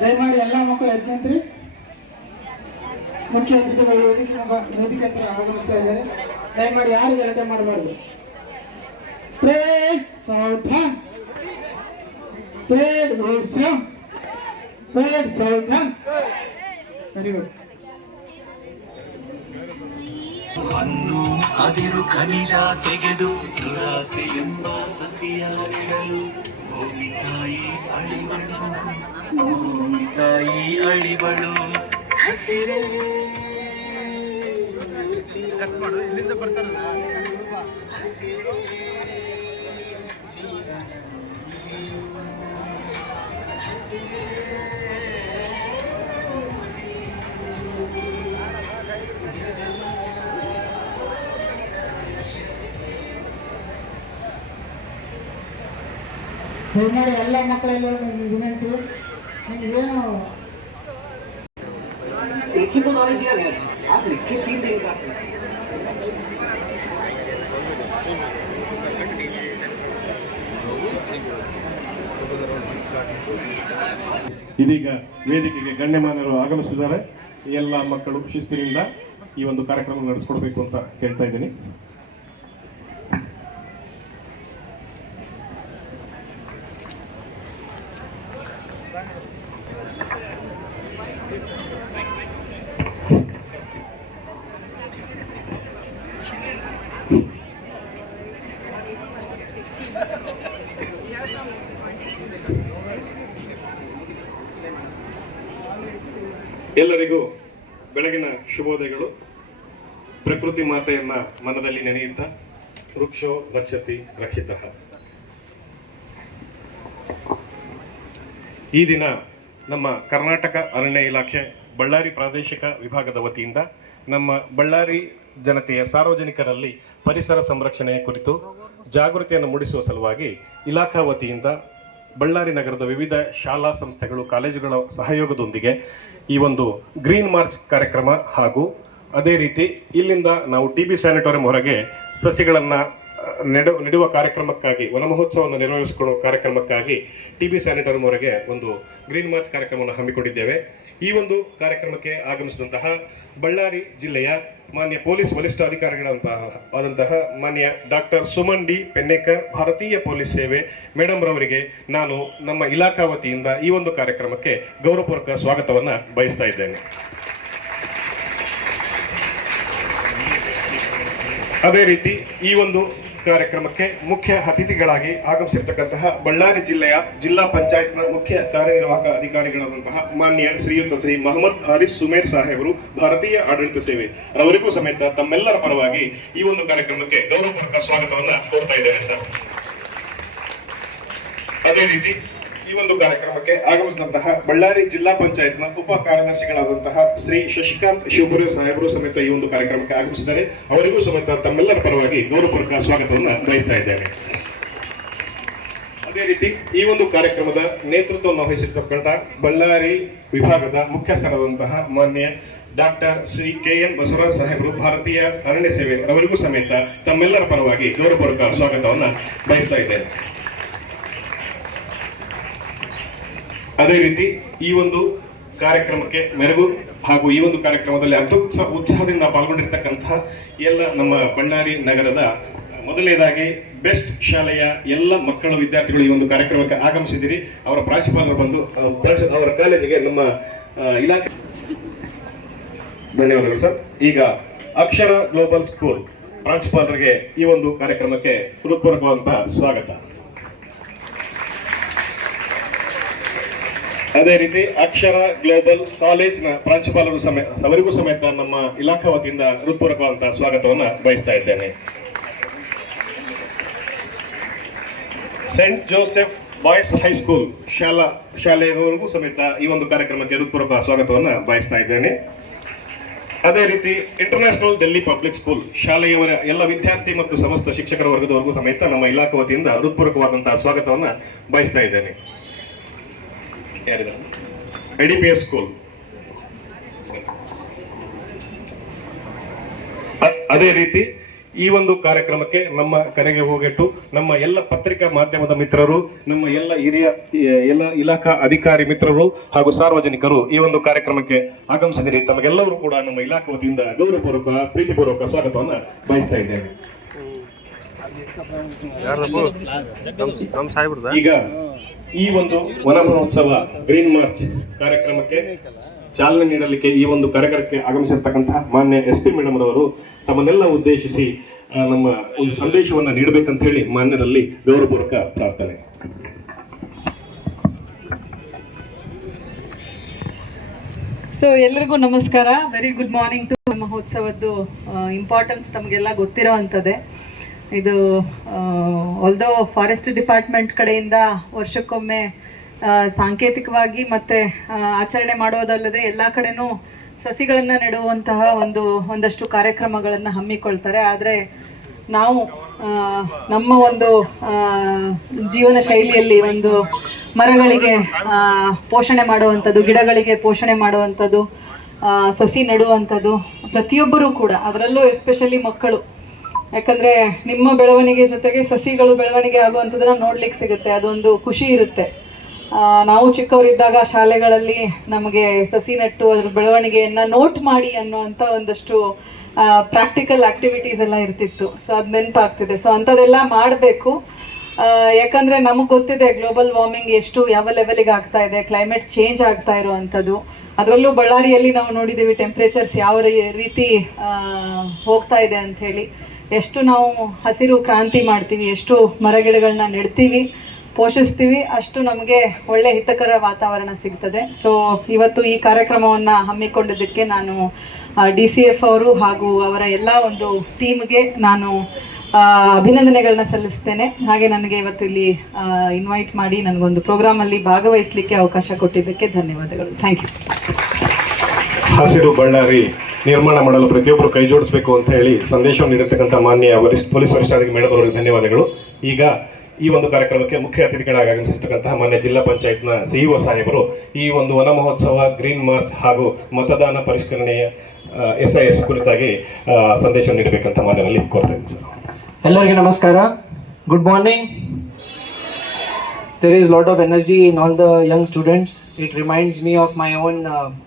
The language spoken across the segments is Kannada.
ದಯಮಾಡಿ ಎಲ್ಲ ಮಕ್ಕಳು ಯಜ್ಞಂತ್ರಿ ಮುಖ್ಯ ಅತಿಥಿಗಳು ವೇದಿಕೆ ಹತ್ರ ಆಗಮಿಸ್ತಾ ಇದ್ದಾರೆ. ದಯಮಾಡಿ ಯಾರು ಗಲಾಟೆ ಮಾಡಬಾರ್ದು. ಪ್ರೇಡ್ ಸಾವಧಾನ್, ಪ್ರೇಡ್ ವಿಶ್ರಾಮ್, ಪ್ರೇಡ್ ಸಾವಧಾನ್. Very good. ಹಣ್ಣು ಅದಿರು ಖನಿಜ ತೆಗೆದು ದುರಾಸೆ ಎಂಬ ಸಸಿಯ ನೆಡಲು ಭೂಮಿತಾಯಿ ಅಳಿವಳು, ಭೂಮಿತಾಯಿ ಅಳಿವಳು ಹಸಿರೇ ಕಟ್ ಮಾಡು. ಇಲ್ಲಿಂದ ಬರ್ತಾರಲ್ಲ ಹಸಿರೇ ಜೀವನ ಹಸಿರೇ ದಯಮಾಡಿ ಎಲ್ಲ ಮಕ್ಕಳೆಲ್ಲ ವಿನಂತಿ, ನಿಮಗೇನು लिखित नॉलेज दिया गया आप लिखित 3 दिन का ಇದೀಗ ವೇದಿಕೆಗೆ ಗಣ್ಯಮಾನ್ಯರು ಆಗಮಿಸಿದ್ದಾರೆ. ಎಲ್ಲ ಮಕ್ಕಳು ಶಿಸ್ತಿನಿಂದ ಈ ಒಂದು ಕಾರ್ಯಕ್ರಮ ನಡೆಸ್ಕೊಡ್ಬೇಕು ಅಂತ ಹೇಳ್ತಾ ಇದ್ದೀನಿ. ಎಲ್ಲರಿಗೂ ಬೆಳಗಿನ ಶುಭೋದಯಗಳು. ಪ್ರಕೃತಿ ಮಾತೆಯನ್ನ ಮನದಲ್ಲಿ ನೆನೆಯುತ್ತಾ ವೃಕ್ಷೋ ರಕ್ಷತಿ ರಕ್ಷಿತಃ. ಈ ದಿನ ನಮ್ಮ ಕರ್ನಾಟಕ ಅರಣ್ಯ ಇಲಾಖೆ ಬಳ್ಳಾರಿ ಪ್ರಾದೇಶಿಕ ವಿಭಾಗದ ವತಿಯಿಂದ ನಮ್ಮ ಬಳ್ಳಾರಿ ಜನತೆಯ ಸಾರ್ವಜನಿಕರಲ್ಲಿ ಪರಿಸರ ಸಂರಕ್ಷಣೆಯ ಕುರಿತು ಜಾಗೃತಿಯನ್ನು ಮೂಡಿಸುವ ಸಲುವಾಗಿ ಇಲಾಖಾ ವತಿಯಿಂದ ಬಳ್ಳಾರಿ ನಗರದ ವಿವಿಧ ಶಾಲಾ ಸಂಸ್ಥೆಗಳು ಕಾಲೇಜುಗಳ ಸಹಯೋಗದೊಂದಿಗೆ ಈ ಒಂದು ಗ್ರೀನ್ ಮಾರ್ಚ್ ಕಾರ್ಯಕ್ರಮ ಹಾಗೂ ಅದೇ ರೀತಿ ಇಲ್ಲಿಂದ ನಾವು TB ಸ್ಯಾನಿಟೋರಿಯಂ ಹೊರಗೆ ಸಸಿಗಳನ್ನು ನೆಡುವ ಕಾರ್ಯಕ್ರಮಕ್ಕಾಗಿ ವನ ಮಹೋತ್ಸವವನ್ನು ನಿರ್ವಹಿಸಿಕೊಳ್ಳುವ ಕಾರ್ಯಕ್ರಮಕ್ಕಾಗಿ TB ಸ್ಯಾನಿಟೋರಿಯಂ ಹೊರಗೆ ಒಂದು ಗ್ರೀನ್ ಮಾರ್ಚ್ ಕಾರ್ಯಕ್ರಮವನ್ನು ಹಮ್ಮಿಕೊಂಡಿದ್ದೇವೆ. ಈ ಒಂದು ಕಾರ್ಯಕ್ರಮಕ್ಕೆ ಆಗಮಿಸಿದಂತಹ ಬಳ್ಳಾರಿ ಜಿಲ್ಲೆಯ ಮಾನ್ಯ ಪೊಲೀಸ್ ವರಿಷ್ಠಾಧಿಕಾರಿಗಳಾದಂತಹ ಮಾನ್ಯ ಡಾಕ್ಟರ್ ಸುಮನ್ ಡಿ ಪೆನ್ನೇಕರ್, ಭಾರತೀಯ ಪೊಲೀಸ್ ಸೇವೆ ಮೇಡಮ್ ರವರಿಗೆ ನಾನು ನಮ್ಮ ಇಲಾಖಾ ವತಿಯಿಂದ ಈ ಒಂದು ಕಾರ್ಯಕ್ರಮಕ್ಕೆ ಗೌರವಪೂರ್ವಕ ಸ್ವಾಗತವನ್ನು ಬಯಸ್ತಾ ಇದ್ದೇನೆ. ಅದೇ ರೀತಿ ಈ ಒಂದು ಕಾರ್ಯಕ್ರಮಕ್ಕೆ ಮುಖ್ಯ ಅತಿಥಿಗಳಾಗಿ ಆಗಮಿಸಿರ್ತಕ್ಕಂತಹ ಬಳ್ಳಾರಿ ಜಿಲ್ಲೆಯ ಜಿಲ್ಲಾ ಪಂಚಾಯತ್ನ ಮುಖ್ಯ ಕಾರ್ಯನಿರ್ವಾಹಕ ಅಧಿಕಾರಿಗಳಾದಂತಹ ಮಾನ್ಯ ಶ್ರೀಯುತ ಶ್ರೀ ಮೊಹಮ್ಮದ್ ಹಾರಿಸ್ ಸುಮೇರ್ ಸಾಹೇಬರು, ಭಾರತೀಯ ಆಡಳಿತ ಸೇವೆ ರವರಿಗೂ ಸಮೇತ ತಮ್ಮೆಲ್ಲರ ಪರವಾಗಿ ಈ ಒಂದು ಕಾರ್ಯಕ್ರಮಕ್ಕೆ ಗೌರವಪೂರ್ವಕ ಸ್ವಾಗತವನ್ನ ಕೋರ್ತಾ ಇದ್ದೇನೆ ಸರ್. ಅದೇ ರೀತಿ ಈ ಒಂದು ಕಾರ್ಯಕ್ರಮಕ್ಕೆ ಆಗಮಿಸಿದಂತಹ ಬಳ್ಳಾರಿ ಜಿಲ್ಲಾ ಪಂಚಾಯತ್ನ ಉಪ ಕಾರ್ಯದರ್ಶಿಗಳಾದಂತಹ ಶ್ರೀ ಶಶಿಕಾಂತ್ ಶಿವಪುರಿ ಸಾಹೇಬರು ಸಮೇತ ಈ ಒಂದು ಕಾರ್ಯಕ್ರಮಕ್ಕೆ ಆಗಮಿಸಿದ್ದಾರೆ. ಅವರಿಗೂ ಸಮೇತ ತಮ್ಮೆಲ್ಲರ ಪರವಾಗಿ ಗೌರವಪೂರ್ವಕ ಸ್ವಾಗತವನ್ನು ಬಯಸ್ತಾ ಇದ್ದೇನೆ. ಅದೇ ರೀತಿ ಈ ಒಂದು ಕಾರ್ಯಕ್ರಮದ ನೇತೃತ್ವವನ್ನು ವಹಿಸಿರ್ತಕ್ಕಂಥ ಬಳ್ಳಾರಿ ವಿಭಾಗದ ಮುಖ್ಯಸ್ಥರಾದಂತಹ ಮಾನ್ಯ ಡಾಕ್ಟರ್ ಶ್ರೀ KN ಬಸವರಾಜ್ ಸಾಹೇಬರು, ಭಾರತೀಯ ಅರಣ್ಯ ಸೇವೆ ರವರಿಗೂ ಸಮೇತ ತಮ್ಮೆಲ್ಲರ ಪರವಾಗಿ ಗೌರವಪೂರ್ವಕ ಸ್ವಾಗತವನ್ನು ಬಯಸ್ತಾ ಇದ್ದೇನೆ. ಅದೇ ರೀತಿ ಈ ಒಂದು ಕಾರ್ಯಕ್ರಮಕ್ಕೆ ಮೆರುಗು ಹಾಗೂ ಈ ಒಂದು ಕಾರ್ಯಕ್ರಮದಲ್ಲಿ ಉತ್ಸಾಹದಿಂದ ಪಾಲ್ಗೊಂಡಿರ್ತಕ್ಕಂತಹ ಎಲ್ಲ ನಮ್ಮ ಬಳ್ಳಾರಿ ನಗರದ ಮೊದಲನೇದಾಗಿ ಬೆಸ್ಟ್ ಶಾಲೆಯ ಎಲ್ಲ ಮಕ್ಕಳು ವಿದ್ಯಾರ್ಥಿಗಳು ಈ ಒಂದು ಕಾರ್ಯಕ್ರಮಕ್ಕೆ ಆಗಮಿಸಿದ್ದೀರಿ. ಅವರ ಪ್ರಾಂಶುಪಾಲರು ಬಂದು ಅವರ ಕಾಲೇಜಿಗೆ ನಮ್ಮ ಇಲಾಖೆ ಧನ್ಯವಾದಗಳು ಸರ್. ಈಗ ಅಕ್ಷರ ಗ್ಲೋಬಲ್ ಸ್ಕೂಲ್ ಪ್ರಾಂಶುಪಾಲರಿಗೆ ಈ ಒಂದು ಕಾರ್ಯಕ್ರಮಕ್ಕೆ ಹೃತ್ಪೂರ್ವಕವಾದಂತಹ ಸ್ವಾಗತ. ಅದೇ ರೀತಿ ಅಕ್ಷರ ಗ್ಲೋಬಲ್ ಕಾಲೇಜ್ನ ಪ್ರಾಂಶುಪಾಲರು ಅವರಿಗೂ ಸಮೇತ ನಮ್ಮ ಇಲಾಖಾ ವತಿಯಿಂದ ಹೃತ್ಪೂರ್ವಕವಾದಂತಹ ಸ್ವಾಗತವನ್ನು ಬಯಸ್ತಾ ಇದ್ದೇನೆ. ಸೆಂಟ್ ಜೋಸೆಫ್ ಬಾಯ್ಸ್ ಹೈಸ್ಕೂಲ್ ಶಾಲೆಯವರಿಗೂ ಸಮೇತ ಈ ಒಂದು ಕಾರ್ಯಕ್ರಮಕ್ಕೆ ಹೃತ್ಪೂರ್ವಕ ಸ್ವಾಗತವನ್ನು ಬಯಸ್ತಾ ಇದ್ದೇನೆ. ಅದೇ ರೀತಿ ಇಂಟರ್ನ್ಯಾಷನಲ್ ಡೆಲ್ಲಿ ಪಬ್ಲಿಕ್ ಸ್ಕೂಲ್ ಶಾಲೆಯವರ ಎಲ್ಲ ವಿದ್ಯಾರ್ಥಿ ಮತ್ತು ಸಮಸ್ತ ಶಿಕ್ಷಕರ ವರ್ಗದವರೆಗೂ ಸಮೇತ ನಮ್ಮ ಇಲಾಖಾ ವತಿಯಿಂದ ಹೃತ್ಪೂರ್ವಕವಾದಂತಹ ಸ್ವಾಗತವನ್ನು ಬಯಸ್ತಾ ಇದ್ದೇನೆ. IDPS ಸ್ಕೂಲ್, ಅದೇ ರೀತಿ ಈ ಒಂದು ಕಾರ್ಯಕ್ರಮಕ್ಕೆ ನಮ್ಮ ಕರೆಗೆ ಹೋಗಿಟ್ಟು ನಮ್ಮ ಎಲ್ಲ ಪತ್ರಿಕಾ ಮಾಧ್ಯಮದ ಮಿತ್ರರು, ನಮ್ಮ ಎಲ್ಲ ಹಿರಿಯ ಎಲ್ಲ ಇಲಾಖಾ ಅಧಿಕಾರಿ ಮಿತ್ರರು ಹಾಗೂ ಸಾರ್ವಜನಿಕರು ಈ ಒಂದು ಕಾರ್ಯಕ್ರಮಕ್ಕೆ ಆಗಮಿಸಿದಿರಿ. ತಮಗೆಲ್ಲರೂ ಕೂಡ ನಮ್ಮ ಇಲಾಖಾ ವತಿಯಿಂದ ಗೌರವಪೂರ್ವಕ ಪ್ರೀತಿಪೂರ್ವಕ ಸ್ವಾಗತವನ್ನು ಬಯಸ್ತಾ ಇದ್ದೇನೆ. ಈಗ ಈ ಒಂದು ವನ ಮಹೋತ್ಸವ ಗ್ರೀನ್ ಮಾರ್ಚ್ ಕಾರ್ಯಕ್ರಮಕ್ಕೆ ಚಾಲನೆ ನೀಡಲಿಕ್ಕೆ ಈ ಒಂದು ಕಾರ್ಯಕ್ರಮಕ್ಕೆ ಆಗಮಿಸಿರ್ತಕ್ಕಂತಹ ಮಾನ್ಯ SP ಮೇಡಮ್ ರವರು ತಮ್ಮನ್ನೆಲ್ಲ ಉದ್ದೇಶಿಸಿ ನಮ್ಮ ಒಂದು ಸಂದೇಶವನ್ನು ನೀಡಬೇಕಂತ ಹೇಳಿ ಮಾನ್ಯರಲ್ಲಿ ಗೌರವಪೂರ್ವಕ ಪ್ರಾರ್ಥನೆ. ಸೊ ಎಲ್ರಿಗೂ ನಮಸ್ಕಾರ. ವೆರಿ ಗುಡ್ ಮಾರ್ನಿಂಗ್ ಟು ಮಹೋತ್ಸವದ್ದು ಇಂಪಾರ್ಟೆನ್ಸ್ ತಮಗೆಲ್ಲ ಗೊತ್ತಿರೋವಂಥದ್ದೇ. ಇದು ಆಲ್ದೋ ಫಾರೆಸ್ಟ್ ಡಿಪಾರ್ಟ್ಮೆಂಟ್ ಕಡೆಯಿಂದ ವರ್ಷಕ್ಕೊಮ್ಮೆ ಸಾಂಕೇತಿಕವಾಗಿ ಮತ್ತು ಆಚರಣೆ ಮಾಡೋದಲ್ಲದೆ ಎಲ್ಲ ಕಡೆನೂ ಸಸಿಗಳನ್ನು ನೆಡುವಂತಹ ಒಂದಷ್ಟು ಕಾರ್ಯಕ್ರಮಗಳನ್ನು ಹಮ್ಮಿಕೊಳ್ತಾರೆ. ಆದರೆ ನಾವು ನಮ್ಮ ಒಂದು ಜೀವನ ಶೈಲಿಯಲ್ಲಿ ಒಂದು ಮರಗಳಿಗೆ ಪೋಷಣೆ ಮಾಡುವಂಥದ್ದು, ಗಿಡಗಳಿಗೆ ಪೋಷಣೆ ಮಾಡುವಂಥದ್ದು, ಸಸಿ ನೆಡುವಂಥದ್ದು ಪ್ರತಿಯೊಬ್ಬರೂ ಕೂಡ, ಅದರಲ್ಲೂ ಎಸ್ಪೆಷಲಿ ಮಕ್ಕಳು. ಯಾಕಂದರೆ ನಿಮ್ಮ ಬೆಳವಣಿಗೆ ಜೊತೆಗೆ ಸಸಿಗಳು ಬೆಳವಣಿಗೆ ಆಗುವಂಥದ್ದನ್ನ ನೋಡ್ಲಿಕ್ಕೆ ಸಿಗುತ್ತೆ, ಅದೊಂದು ಖುಷಿ ಇರುತ್ತೆ. ನಾವು ಚಿಕ್ಕವರಿದ್ದಾಗ ಶಾಲೆಗಳಲ್ಲಿ ನಮಗೆ ಸಸಿ ನೆಟ್ಟು ಅದ್ರ ಬೆಳವಣಿಗೆಯನ್ನು ನೋಟ್ ಮಾಡಿ ಅನ್ನೋವಂಥ ಒಂದಷ್ಟು ಪ್ರಾಕ್ಟಿಕಲ್ ಆಕ್ಟಿವಿಟೀಸ್ ಎಲ್ಲ ಇರ್ತಿತ್ತು. ಸೊ ಅದು ನೆನಪಾಗ್ತಿದೆ. ಸೊ ಅಂಥದ್ದೆಲ್ಲ ಮಾಡಬೇಕು. ಯಾಕಂದರೆ ನಮಗೆ ಗೊತ್ತಿದೆ ಗ್ಲೋಬಲ್ ವಾರ್ಮಿಂಗ್ ಯಾವ ಲೆವೆಲಿಗೆ ಆಗ್ತಾ ಇದೆ, ಕ್ಲೈಮೇಟ್ ಚೇಂಜ್ ಆಗ್ತಾ ಇರುವಂಥದ್ದು. ಅದರಲ್ಲೂ ಬಳ್ಳಾರಿಯಲ್ಲಿ ನಾವು ನೋಡಿದ್ದೀವಿ ಟೆಂಪ್ರೇಚರ್ಸ್ ಯಾವ ರೀತಿ ಹೋಗ್ತಾ ಇದೆ ಅಂಥೇಳಿ. ಎಷ್ಟು ನಾವು ಹಸಿರು ಕ್ರಾಂತಿ ಮಾಡ್ತೀವಿ, ಎಷ್ಟು ಮರಗಿಡಗಳನ್ನ ನೆಡ್ತೀವಿ, ಪೋಷಿಸ್ತೀವಿ, ಅಷ್ಟು ನಮಗೆ ಒಳ್ಳೆ ಹಿತಕರ ವಾತಾವರಣ ಸಿಗ್ತದೆ. ಸೊ ಇವತ್ತು ಈ ಕಾರ್ಯಕ್ರಮವನ್ನು ಹಮ್ಮಿಕೊಂಡಿದ್ದಕ್ಕೆ ನಾನು DCF ಅವರು ಹಾಗೂ ಅವರ ಎಲ್ಲ ಒಂದು ಟೀಮ್ಗೆ ನಾನು ಅಭಿನಂದನೆಗಳನ್ನ ಸಲ್ಲಿಸ್ತೇನೆ. ಹಾಗೆ ನನಗೆ ಇವತ್ತು ಇಲ್ಲಿ ಇನ್ವೈಟ್ ಮಾಡಿ ನನಗೊಂದು ಪ್ರೋಗ್ರಾಮಲ್ಲಿ ಭಾಗವಹಿಸಲಿಕ್ಕೆ ಅವಕಾಶ ಕೊಟ್ಟಿದ್ದಕ್ಕೆ ಧನ್ಯವಾದಗಳು. Thank you. ಹಸಿರು ಬಳ್ಳಾರಿ ನಿರ್ಮಾಣ ಮಾಡಲು ಪ್ರತಿಯೊಬ್ಬರು ಕೈ ಜೋಡಿಸಬೇಕು ಅಂತ ಹೇಳಿ ಸಂದೇಶವನ್ನು ನೀಡಿರ್ತಕ್ಕಂಥ ಮಾನ್ಯ ಪೊಲೀಸ್ ವರಿಷ್ಠಾಧಿಕಾರಿ ಮೇಡಮ್ ಅವರಿಗೆ ಧನ್ಯವಾದಗಳು. ಈಗ ಈ ಒಂದು ಕಾರ್ಯಕ್ರಮಕ್ಕೆ ಮುಖ್ಯ ಅತಿಥಿಗಳಾಗಿ ಆಗಮಿಸಿರ್ತಕ್ಕಂತಹ ಮಾನ್ಯ ಜಿಲ್ಲಾ ಪಂಚಾಯತ್ನ CEO ಸಾಹೇಬರು ಈ ಒಂದು ವನ ಮಹೋತ್ಸವ, ಗ್ರೀನ್ ಮಾರ್ಚ್ ಹಾಗೂ ಮತದಾನ ಪರಿಷ್ಕರಣೆಯ SIS ಕುರಿತಾಗಿ ಸಂದೇಶ ನೀಡಬೇಕಂತ ಮಾನ್ಯರಲ್ಲಿ ಕೋರ್ತಾ ಸರ್. ಎಲ್ಲರಿಗೂ ನಮಸ್ಕಾರ. Good morning. There is a lot of energy in all the young students. It reminds me of my own,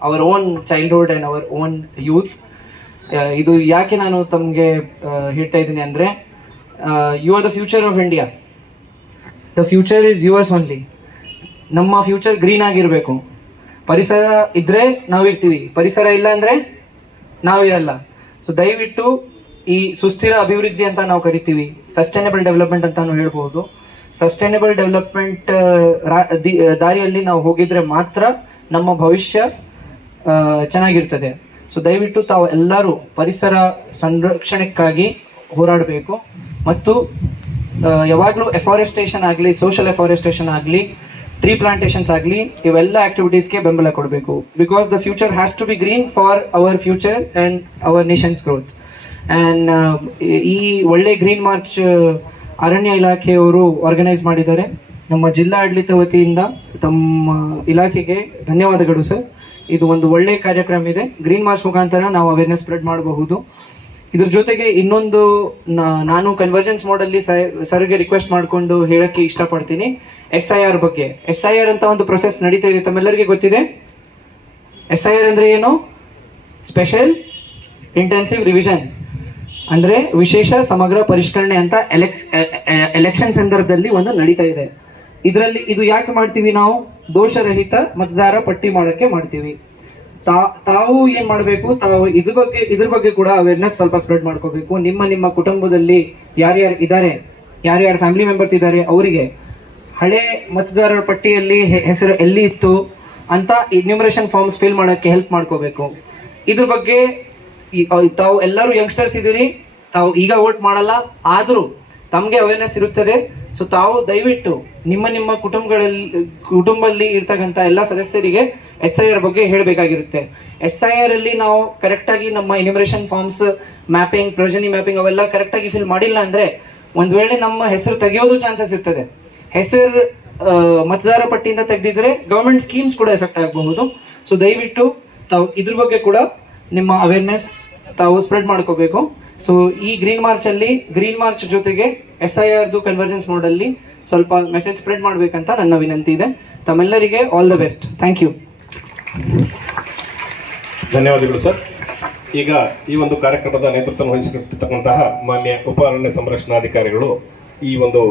our own childhood and our own youth. ಇದು ಯಾಕೆ ನಾನು ತಮಗೆ ಹೇಳ್ತಾ ಇದ್ದೀನಿ ಅಂದರೆ, you are the future of India. The future is yours only. ನಮ್ಮ ಫ್ಯೂಚರ್ ಗ್ರೀನ್ ಆಗಿರಬೇಕು. ಪರಿಸರ ಇದ್ದರೆ ನಾವಿರ್ತೀವಿ, ಪರಿಸರ ಇಲ್ಲ ಅಂದರೆ ನಾವಿರಲ್ಲ. ಸೊ ದಯವಿಟ್ಟು ಈ ಸುಸ್ಥಿರ ಅಭಿವೃದ್ಧಿ ಅಂತ ನಾವು ಕರಿತೀವಿ, ಸಸ್ಟೈನಬಲ್ ಡೆವಲಪ್ಮೆಂಟ್ ಅಂತಾನು ಹೇಳ್ಬೋದು. ಸಸ್ಟೈನಬಲ್ ಡೆವಲಪ್ಮೆಂಟ್ ದಾರಿಯಲ್ಲಿ ನಾವು ಹೋಗಿದ್ರೆ ಮಾತ್ರ ನಮ್ಮ ಭವಿಷ್ಯ ಚೆನ್ನಾಗಿರ್ತದೆ. ಸೊ ದಯವಿಟ್ಟು ತಾವು ಎಲ್ಲರೂ ಪರಿಸರ ಸಂರಕ್ಷಣೆಗಾಗಿ ಹೋರಾಡಬೇಕು ಮತ್ತು ಯಾವಾಗಲೂ ಎಫಾರೆಸ್ಟೇಷನ್ ಆಗಲಿ, ಸೋಷಲ್ ಎಫಾರೆಸ್ಟೇಷನ್ ಆಗಲಿ, ಟ್ರೀ ಪ್ಲಾಂಟೇಶನ್ಸ್ ಆಗಲಿ, ಇವೆಲ್ಲ ಆಕ್ಟಿವಿಟೀಸ್ಗೆ ಬೆಂಬಲ ಕೊಡಬೇಕು. Because the future has to be green for our future and our nation's growth. And ಈ ಒಳ್ಳೆ ಗ್ರೀನ್ ಮಾರ್ಚ್ ಅರಣ್ಯ ಇಲಾಖೆಯವರು ಆರ್ಗನೈಸ್ ಮಾಡಿದ್ದಾರೆ. ನಮ್ಮ ಜಿಲ್ಲಾ ಆಡಳಿತ ವತಿಯಿಂದ ತಮ್ಮ ಇಲಾಖೆಗೆ ಧನ್ಯವಾದಗಳು ಸರ್. ಇದು ಒಂದು ಒಳ್ಳೆಯ ಕಾರ್ಯಕ್ರಮ ಇದೆ. ಗ್ರೀನ್ ಮಾರ್ಚ್ ಮುಖಾಂತರ ನಾವು ಅವೇರ್ನೆಸ್ ಸ್ಪ್ರೆಡ್ ಮಾಡಬಹುದು. ಇದ್ರ ಜೊತೆಗೆ ಇನ್ನೊಂದು ನಾನು ಕನ್ವರ್ಜೆನ್ಸ್ ಮೋಡಲ್ಲಿ ಸರ್ಗೆ ರಿಕ್ವೆಸ್ಟ್ ಮಾಡಿಕೊಂಡು ಹೇಳೋಕ್ಕೆ ಇಷ್ಟಪಡ್ತೀನಿ. SIR ಬಗ್ಗೆ. SIR ಅಂತ ಒಂದು ಪ್ರೊಸೆಸ್ ನಡೀತಾ ಇದೆ, ತಮ್ಮೆಲ್ಲರಿಗೆ ಗೊತ್ತಿದೆ. SIR ಅಂದರೆ ಏನು? ಸ್ಪೆಷಲ್ ಇಂಟೆನ್ಸಿವ್ ರಿವಿಷನ್, ಅಂದರೆ ವಿಶೇಷ ಸಮಗ್ರ ಪರಿಷ್ಕರಣೆ ಅಂತ ಎಲೆಕ್ಷನ್ ಸಂದರ್ಭದಲ್ಲಿ ಒಂದು ನಡೀತಾ ಇದೆ. ಇದರಲ್ಲಿ ಇದು ಯಾಕೆ ಮಾಡ್ತೀವಿ ನಾವು? ದೋಷರಹಿತ ಮತದಾರ ಪಟ್ಟಿ ಮಾಡೋಕ್ಕೆ ಮಾಡ್ತೀವಿ. ತಾವು ಏನು ಮಾಡಬೇಕು, ತಾವು ಇದ್ರ ಬಗ್ಗೆ ಕೂಡ ಅವೇರ್ನೆಸ್ ಸ್ವಲ್ಪ ಸ್ಪ್ರೆಡ್ ಮಾಡ್ಕೋಬೇಕು. ನಿಮ್ಮ ಕುಟುಂಬದಲ್ಲಿ ಯಾರ್ಯಾರು ಇದ್ದಾರೆ, ಯಾರ್ಯಾರು ಫ್ಯಾಮಿಲಿ ಮೆಂಬರ್ಸ್ ಇದ್ದಾರೆ, ಅವರಿಗೆ ಹಳೆ ಮತದಾರರ ಪಟ್ಟಿಯಲ್ಲಿ ಹೆಸರು ಎಲ್ಲಿ ಇತ್ತು, ಅಂತ ಎನ್ಯುಮರೇಷನ್ ಫಾರ್ಮ್ಸ್ ಫಿಲ್ ಮಾಡೋಕ್ಕೆ ಹೆಲ್ಪ್ ಮಾಡ್ಕೋಬೇಕು. ಇದ್ರ ಬಗ್ಗೆ ತಾವು ಎಲ್ಲರೂ ಯಂಗ್ಸ್ಟರ್ಸ್ ಇದ್ದೀರಿ, ತಾವು ಈಗ ವೋಟ್ ಮಾಡಲ್ಲ, ಆದರೂ ತಮಗೆ ಅವೇರ್ನೆಸ್ ಇರುತ್ತದೆ. ಸೊ ತಾವು ದಯವಿಟ್ಟು ನಿಮ್ಮ ಕುಟುಂಬದಲ್ಲಿ ಇರ್ತಕ್ಕಂಥ ಎಲ್ಲ ಸದಸ್ಯರಿಗೆ SIR ಬಗ್ಗೆ ಹೇಳಬೇಕಾಗಿರುತ್ತೆ. SIR ಅಲ್ಲಿ ನಾವು ಕರೆಕ್ಟಾಗಿ ನಮ್ಮ ಎನ್ಯುಮರೇಷನ್ ಫಾರ್ಮ್ಸ್ ಮ್ಯಾಪಿಂಗ್, ಪ್ರೊಜನಿ ಮ್ಯಾಪಿಂಗ್ ಅವೆಲ್ಲ ಕರೆಕ್ಟಾಗಿ ಫಿಲ್ ಮಾಡಿಲ್ಲ ಅಂದರೆ ಒಂದು ವೇಳೆ ನಮ್ಮ ಹೆಸರು ತೆಗೆಯೋದು ಚಾನ್ಸಸ್ ಇರ್ತದೆ. ಹೆಸರು ಮತದಾರ ಪಟ್ಟಿಯಿಂದ ತೆಗೆದಿದ್ರೆ ಗೌರ್ಮೆಂಟ್ ಸ್ಕೀಮ್ಸ್ ಕೂಡ ಎಫೆಕ್ಟ್ ಆಗಬಹುದು. ಸೊ ದಯವಿಟ್ಟು ತಾವು ಇದ್ರ ಬಗ್ಗೆ ಕೂಡ ನಿಮ್ಮ ಅವೇರ್ನೆಸ್ ತಾವು ಸ್ಪ್ರೆಡ್ ಮಾಡ್ಕೋಬೇಕು. ಸೊ ಈ ಗ್ರೀನ್ ಮಾರ್ಚ್ ಜೊತೆಗೆ SIRದು ಕನ್ವರ್ಜೆನ್ಸ್ ಮೋಡಲ್ಲಿ ಸ್ವಲ್ಪ ಮೆಸೇಜ್ ಸ್ಪ್ರೆಡ್ ಮಾಡಬೇಕಂತ ನನ್ನ ವಿನಂತಿ ಇದೆ. ತಮ್ಮೆಲ್ಲರಿಗೆ all the best. Thank you. ಧನ್ಯವಾದಗಳು ಸರ್. ಈಗ ಈ ಒಂದು ಕಾರ್ಯಕ್ರಮದ ನೇತೃತ್ವ ವಹಿಸಿರ್ತಕ್ಕಂತಹ ಮಾನ್ಯ ಉಪ ಅರಣ್ಯ ಸಂರಕ್ಷಣಾಧಿಕಾರಿಗಳು ಈ ಒಂದು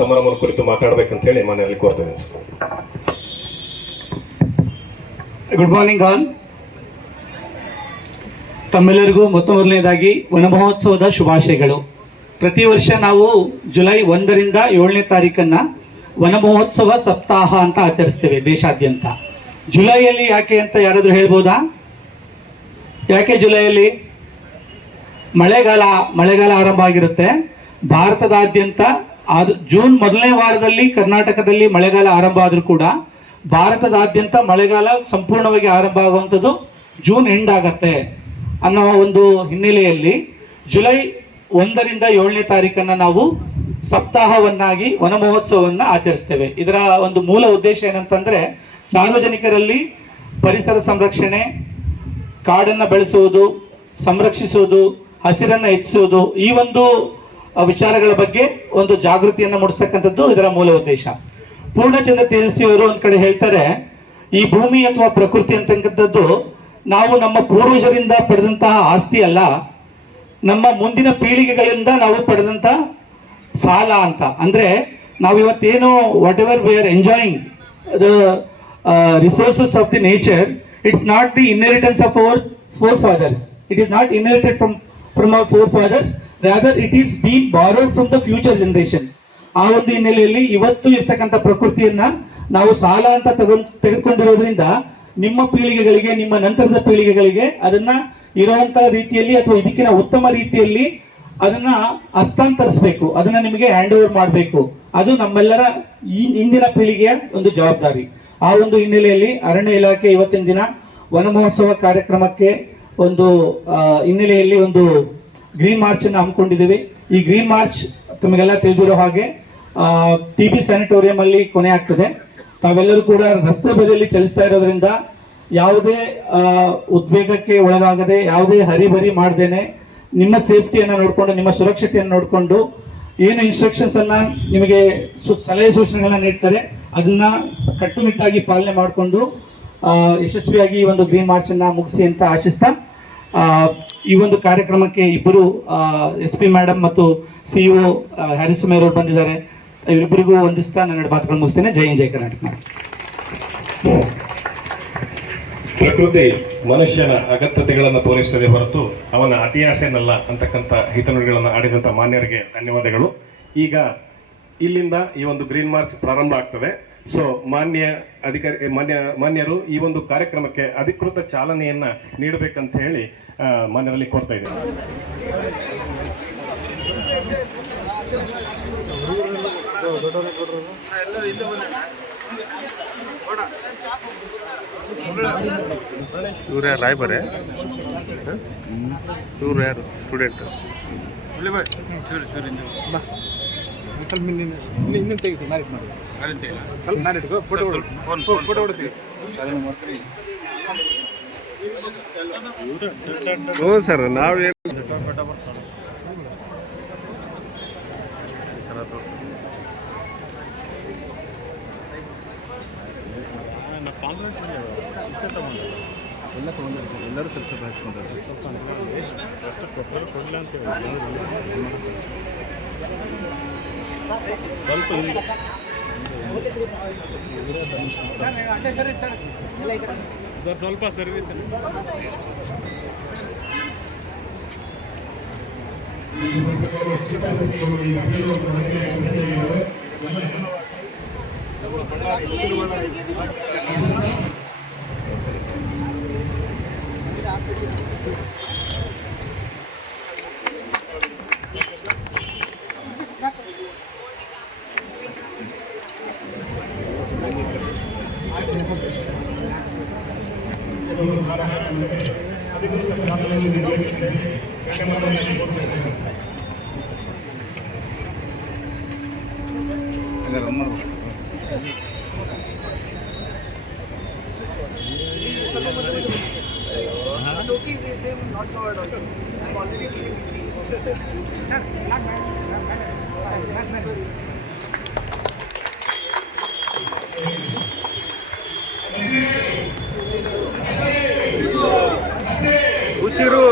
ಸಮಾರಂಭದ ಕುರಿತು ಮಾತಾಡಬೇಕಂತ ಹೇಳಿ ಮನೆಯಲ್ಲಿ ಕೋರ್ತೇನೆ ಸರ್. Good morning all. ತಮ್ಮೆಲ್ಲರಿಗೂ ಮೊದಲನೇದಾಗಿ ವನ ಮಹೋತ್ಸವದ ಶುಭಾಶಯಗಳು. ಪ್ರತಿ ವರ್ಷ ನಾವು ಜುಲೈ 1ರಿಂದ 7ನೇ ತಾರೀಕನ್ನು ವನ ಮಹೋತ್ಸವ ಸಪ್ತಾಹ ಅಂತ ಆಚರಿಸ್ತೇವೆ ದೇಶಾದ್ಯಂತ. ಜುಲೈಯಲ್ಲಿ ಯಾಕೆ ಅಂತ ಯಾರಾದರೂ ಹೇಳ್ಬೋದಾ? ಯಾಕೆ ಜುಲೈಯಲ್ಲಿ? ಮಳೆಗಾಲ ಆರಂಭ ಆಗಿರುತ್ತೆ ಭಾರತದಾದ್ಯಂತ. ಜೂನ್ ಮೊದಲನೇ ವಾರದಲ್ಲಿ ಕರ್ನಾಟಕದಲ್ಲಿ ಮಳೆಗಾಲ ಆರಂಭ ಆದರೂ ಕೂಡ ಭಾರತದಾದ್ಯಂತ ಮಳೆಗಾಲ ಸಂಪೂರ್ಣವಾಗಿ ಆರಂಭ ಆಗುವಂಥದ್ದು ಜೂನ್ ಎಂಡ್ ಆಗತ್ತೆ ಅನ್ನೋ ಒಂದು ಹಿನ್ನೆಲೆಯಲ್ಲಿ ಜುಲೈ 1ರಿಂದ 7ನೇ ತಾರೀಕನ್ನು ನಾವು ಸಪ್ತಾಹವನ್ನಾಗಿ ವನ ಮಹೋತ್ಸವವನ್ನು ಆಚರಿಸ್ತೇವೆ. ಇದರ ಒಂದು ಮೂಲ ಉದ್ದೇಶ ಏನಂತಂದರೆ ಸಾರ್ವಜನಿಕರಲ್ಲಿ ಪರಿಸರ ಸಂರಕ್ಷಣೆ, ಕಾಡನ್ನು ಬೆಳೆಸುವುದು, ಸಂರಕ್ಷಿಸುವುದು, ಹಸಿರನ್ನು ಹೆಚ್ಚಿಸುವುದು, ಈ ಒಂದು ವಿಚಾರಗಳ ಬಗ್ಗೆ ಒಂದು ಜಾಗೃತಿಯನ್ನು ಮೂಡಿಸ್ತಕ್ಕಂಥದ್ದು ಇದರ ಮೂಲ ಉದ್ದೇಶ. ಪೂರ್ಣಚಂದ್ರ ತೇಜಸ್ವಿ ಅವರು ಒಂದು ಕಡೆ ಹೇಳ್ತಾರೆ, ಈ ಭೂಮಿ ಅಥವಾ ಪ್ರಕೃತಿ ಅಂತಕ್ಕಂಥದ್ದು ನಾವು ನಮ್ಮ ಪೂರ್ವಜರಿಂದ ಪಡೆದಂತಹ ಆಸ್ತಿ ಅಲ್ಲ, ನಮ್ಮ ಮುಂದಿನ ಪೀಳಿಗೆಗಳಿಂದ ನಾವು ಪಡೆದಂತಹ ಸಾಲ ಅಂತ. ಅಂದರೆ ನಾವಿವತ್ತೇನು whatever we are enjoying the resources of the nature, it's not the inheritance of our forefathers. It is not inherited from our forefathers, rather it is being borrowed from the future generations. ಆ ಒಂದು ಹಿನ್ನೆಲೆಯಲ್ಲಿ ಇವತ್ತು ಇರ್ತಕ್ಕಂಥ ಪ್ರಕೃತಿಯನ್ನ ನಾವು ಸಾಲ ಅಂತ ತೆಗೆದುಕೊಂಡಿರೋದ್ರಿಂದ ನಿಮ್ಮ ಪೀಳಿಗೆಗಳಿಗೆ, ನಿಮ್ಮ ನಂತರದ ಪೀಳಿಗೆಗಳಿಗೆ ಅದನ್ನ ಇರುವಂತಹ ರೀತಿಯಲ್ಲಿ ಅಥವಾ ಇದಕ್ಕಿಂತ ಉತ್ತಮ ರೀತಿಯಲ್ಲಿ ಅದನ್ನ ಹಸ್ತಾಂತರಿಸಬೇಕು, ಅದನ್ನ ನಿಮಗೆ ಹ್ಯಾಂಡ್ ಓವರ್ ಮಾಡಬೇಕು. ಅದು ನಮ್ಮೆಲ್ಲರ ಇಂದಿನ ಪೀಳಿಗೆಯ ಒಂದು ಜವಾಬ್ದಾರಿ. ಆ ಒಂದು ಹಿನ್ನೆಲೆಯಲ್ಲಿ ಅರಣ್ಯ ಇಲಾಖೆ ಇವತ್ತಿನ ದಿನ ವನ ಮಹೋತ್ಸವ ಕಾರ್ಯಕ್ರಮಕ್ಕೆ ಒಂದು ಹಿನ್ನೆಲೆಯಲ್ಲಿ ಒಂದು ಗ್ರೀನ್ ಮಾರ್ಚ್ ಅನ್ನು ಹಮ್ಮಿಕೊಂಡಿದ್ದೀವಿ. ಈ ಗ್ರೀನ್ ಮಾರ್ಚ್ ತಮಗೆಲ್ಲ ತಿಳಿದಿರೋ ಹಾಗೆ TB ಸ್ಯಾನಿಟೋರಿಯಂ ಅಲ್ಲಿ ಕೊನೆ ಆಗ್ತದೆ. ತಾವೆಲ್ಲರೂ ಕೂಡ ರಸ್ತೆ ಬದಿಯಲ್ಲಿ ಚಲಿಸ್ತಾ ಇರೋದ್ರಿಂದ ಯಾವುದೇ ಉದ್ವೇಗಕ್ಕೆ ಒಳಗಾಗದೆ, ಯಾವುದೇ ಹರಿಬರಿ ಮಾಡದೇನೆ, ನಿಮ್ಮ ಸೇಫ್ಟಿಯನ್ನು ನೋಡಿಕೊಂಡು, ನಿಮ್ಮ ಸುರಕ್ಷತೆಯನ್ನು ನೋಡಿಕೊಂಡು ಏನು ಇನ್ಸ್ಟ್ರಕ್ಷನ್ಸ್ ಅನ್ನ ನಿಮಗೆ ಸಲಹೆ ಸೂಚನೆಗಳನ್ನ ನೀಡ್ತಾರೆ ಅದನ್ನ ಕಟ್ಟುನಿಟ್ಟಾಗಿ ಪಾಲನೆ ಮಾಡಿಕೊಂಡು ಯಶಸ್ವಿಯಾಗಿ ಈ ಒಂದು ಗ್ರೀನ್ ಮಾರ್ಚ್ ಅನ್ನ ಮುಗಿಸಿ ಅಂತ ಆಶಿಸ್ತಾ ಈ ಒಂದು ಕಾರ್ಯಕ್ರಮಕ್ಕೆ ಇಬ್ಬರು SP ಮೇಡಮ್ ಮತ್ತು CEO ಹ್ಯಾರಿಸ್ ಮೇರ್ ಅವರು ಬಂದಿದ್ದಾರೆ. ಇವರಿಬ್ಬರಿಗೂ ವಂದಿಸ್ತಾ ನನ್ನ ಮಾತುಗಳನ್ನು ಮುಗಿಸ್ತೇನೆ. ಜೈ ಹಿಂದ್, ಜೈ ಕರ್ನಾಟಕ. ಪ್ರಕೃತಿ ಮನುಷ್ಯನ ಅಗತ್ಯತೆಗಳನ್ನು ತೋರಿಸ್ತದೆ ಹೊರತು ಅವನ ಅತಿಯಾಸೆನಲ್ಲ ಅಂತಕ್ಕಂಥ ಹಿತನುಡಿಗಳನ್ನು ಆಡಿದಂಥ ಮಾನ್ಯರಿಗೆ ಧನ್ಯವಾದಗಳು. ಈಗ ಇಲ್ಲಿಂದ ಈ ಒಂದು ಗ್ರೀನ್ ಮಾರ್ಚ್ ಪ್ರಾರಂಭ ಆಗ್ತದೆ. ಸೊ ಮಾನ್ಯರು ಈ ಒಂದು ಕಾರ್ಯಕ್ರಮಕ್ಕೆ ಅಧಿಕೃತ ಚಾಲನೆಯನ್ನ ನೀಡಬೇಕಂತ ಹೇಳಿ ಮಾನ್ಯರಲ್ಲಿ ಕೋರ್ತಾ ಇದ್ದೇನೆ. ಇವ್ರು ಯಾರು ರಾಯಬರೇ? ಇವ್ರು ಯಾರು ಸ್ಟೂಡೆಂಟ್? ಹ್ಞೂ ಸರ್, ನಾವೇನು ಎಲ್ಲ ತೊಗೊಂಡಿರ್ತಾರೆ, ಎಲ್ಲರೂ ಸ್ವಲ್ಪ ಹಚ್ಕೊಂತಾರೆ. ಅಷ್ಟು ಕೊಟ್ಟರು ಕೊಡಲ ಅಂತೇಳಿ ಸ್ವಲ್ಪ ಸರ್ ಸ್ವಲ್ಪ ಸರ್ವಿಸ್ ಉಸಿರು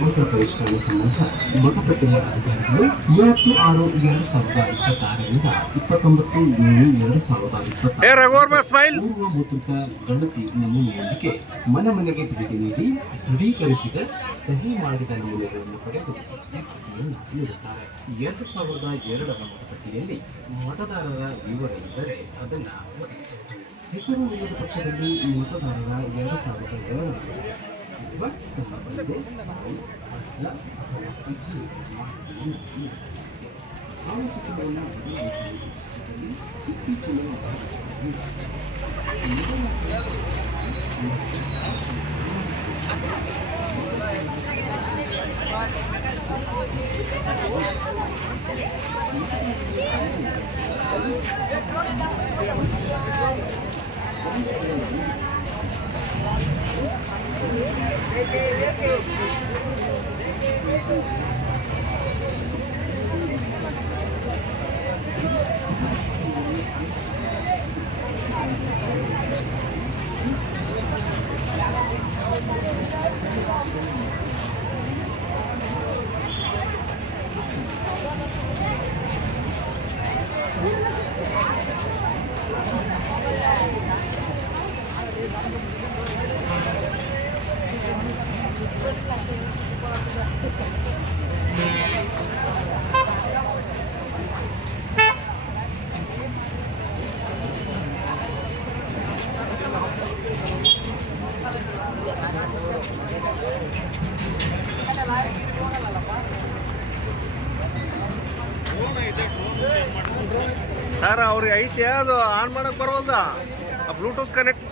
ಮತ ಪರಿಷ್ಕರಣೆ ಸಂಬಂಧ ಮತಪಟ್ಟಿಯ ಅಧಿಕಾರಿಗಳು 36/2026ರಿಂದ 29/7/2026 ಪೂರ್ವ ಮುದ್ರಿತ ಗಣತಿ ನಮೂನೆಯೊಂದಿಗೆ ಮನೆ ಮನೆಗೆ ಭೇಟಿ ನೀಡಿ ದೃಢೀಕರಿಸಿದ ಸಹಿ ಮಾಡಿದ ನಮೂನೆಗಳನ್ನು ಪಡೆದು ಸ್ವೀಕೃತಿಯನ್ನು ನೀಡುತ್ತಾರೆ. 2002ರ ಮತಪಟ್ಟಿಯಲ್ಲಿ ಮತದಾರರ ವಿವರ ಇದ್ದರೆ ಅದನ್ನು ಒದಗಿಸುವುದು. ಹೆಸರು ಇಲ್ಲದ ಪಕ್ಷದಲ್ಲಿ ಮತದಾರರ 2002 ತಮ್ಮ ತಂದೆ ತಾಯಿ ಅಜ್ಜ ಅಥವಾ ಅಜ್ಜಿ ಭಾವಚಿತ್ರವನ್ನು ವೀಕ್ಷಿಸಿದಲ್ಲಿ ಇತ್ತೀಚಿನ ಸರ್ ಅವ್ರಿಗೆ ಐತೆ ಅದು ಆನ್ ಮಾಡಕ್ ಬರೋದ ಬ್ಲೂಟೂತ್ ಕನೆಕ್ಟ್.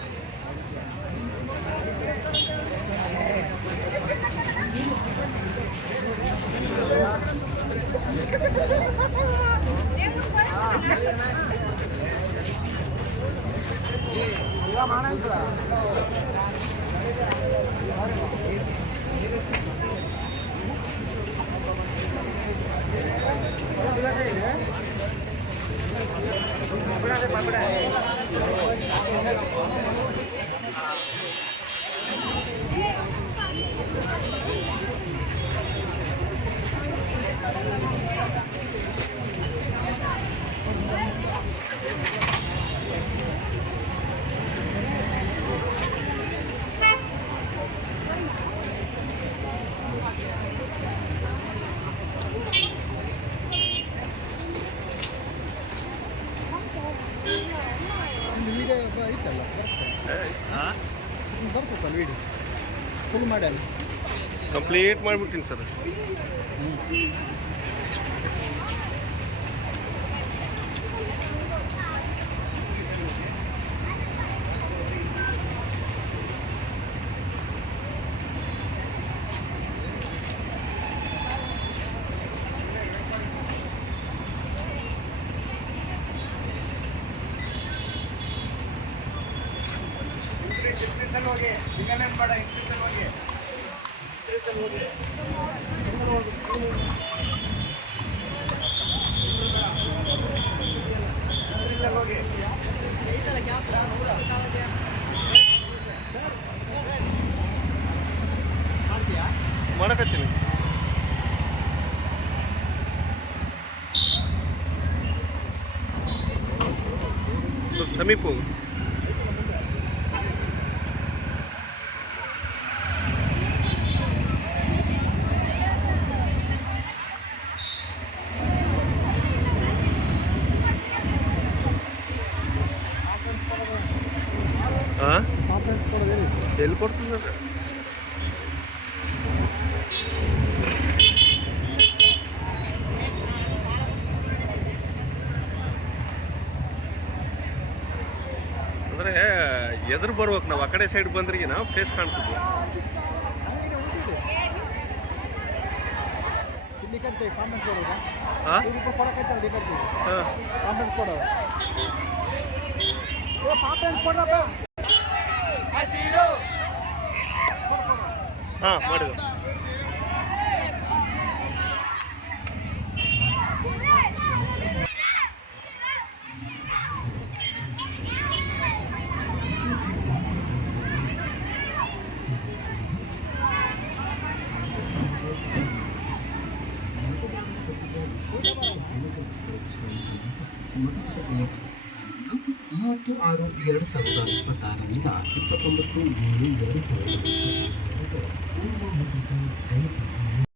ಫುಲ್ ಮಾಡ್ಯಾನ ಕಂಪ್ಲೀಟ್ ಮಾಡಿಬಿಡ್ತೀನಿ ಸರ್. ಮಾಡಕತ್ತೀನಿ ಸಮೀಪ ಹೋಗು. ಎದುರು ಬರ್ಬೇಕು ನಾವು ಆ ಕಡೆ ಸೈಡ್ ಬಂದ್ರಿಗೆ ನಾವು ಫೇಸ್ ಕಾಣ್ತಿದ್ವಿ. ಹಾಂ ಮಾಡಿದ್ರು. ಮೂವತ್ತು 6/2026 29 7/2026